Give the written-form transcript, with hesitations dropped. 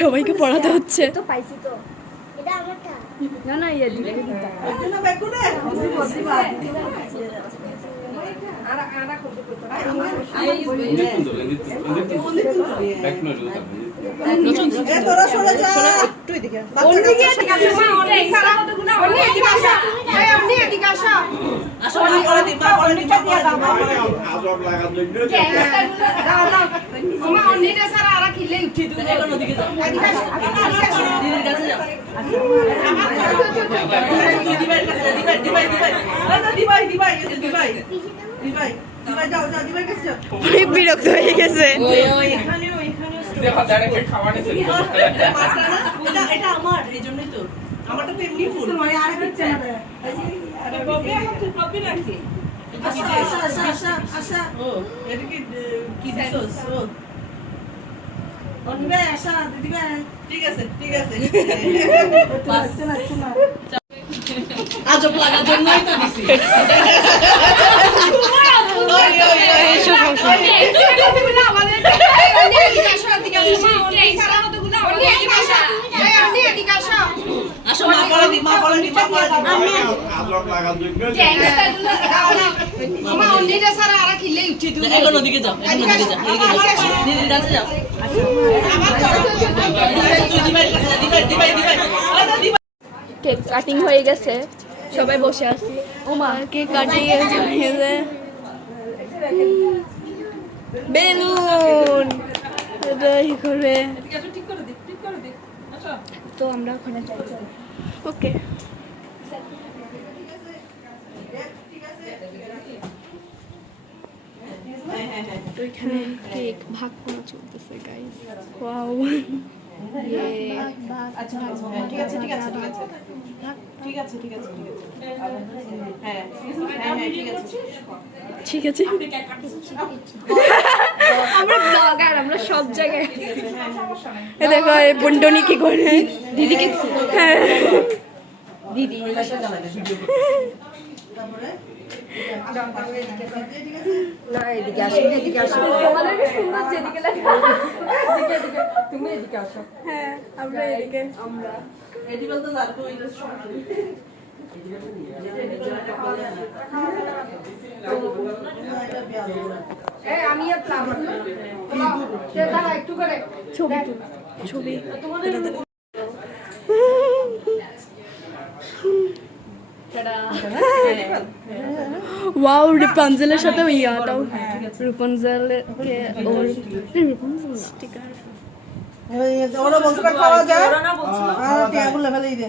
সবাইকে পড়াতে হচ্ছে। বিরক্ত হয়ে গেছে। আজব লাগার জন্যই তো দিছি। কেক কাটিং হয়ে গেছে, সবাই বসে আছি। ওমা কেক কাটিং বেলুন করে তো আমরা ওখানে ওকে। তো এখানে কেক ভাগ করা চলতেছে গাইস। ওয়াও ঠিক আছে। আমরা ব্লগার, আমরা সব জায়গায়। দেখো বন্ডনি কি করে দিদিকে। হ্যাঁ দিদি হ্যাঁ আমরা এদিকে ছবি ছবি ওয়াও রূপাঞ্জলের সাথে ইয়াটাও রূপাঞ্জলকে ওর রূপাঞ্জল স্টিকার ওরা বলছে খাওয়া যায় আর টেবিল লেভেলেই দে